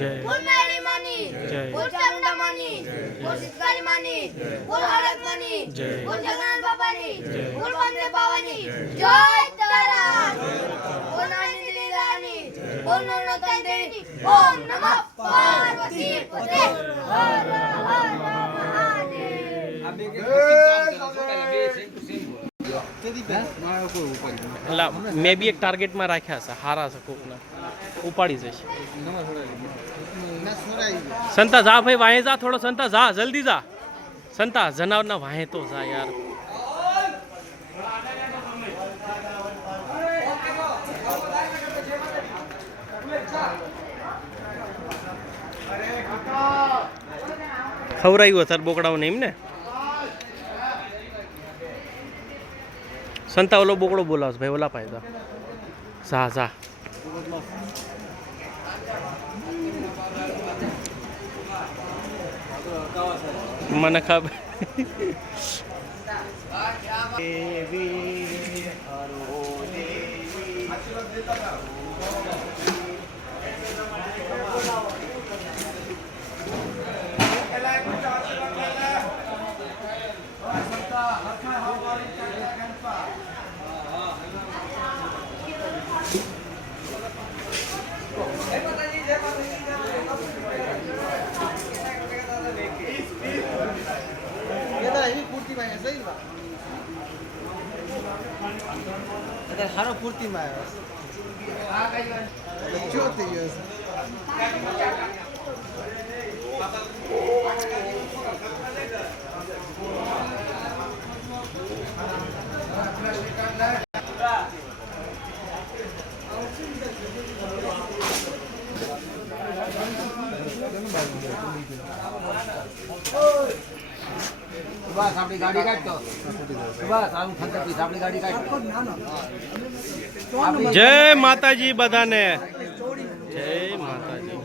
बोल मेरी मानी बोल चामुंडा मानी बोल शीतकाली मानी बोल हरक मानी बोल जगन्नाथ बाबानी बोल वंदे भवानी जय तारा बोल नानी रानी बोल नौनोता देवी ओम नमः पार्वती पते हर हर महादेव એટલે મેં બી એક ટાર્ગેટમાં રાખ્યા છે હારા છે કોકના ઉપાડી જશે સંતા જા ભાઈ વાહે જા થોડો સંતા જા જલ્દી જા સંતા જનાવરના વાહે તો જા યાર ખવરાયું અત્યારે બોકડાઓને એમ ને સંતા ઓલો બોકડો બોલાવશે ભાઈ ઓલા પાયદા જા જા મને ખબર હારો પૂર્તિમાં આવ્યો જો થઈ ગયો બસ આપણી ગાડી કાઢતો બસ આનું ખતર પીસ આપણી ગાડી કાઢતો જય માતાજી બધાને જય માતાજી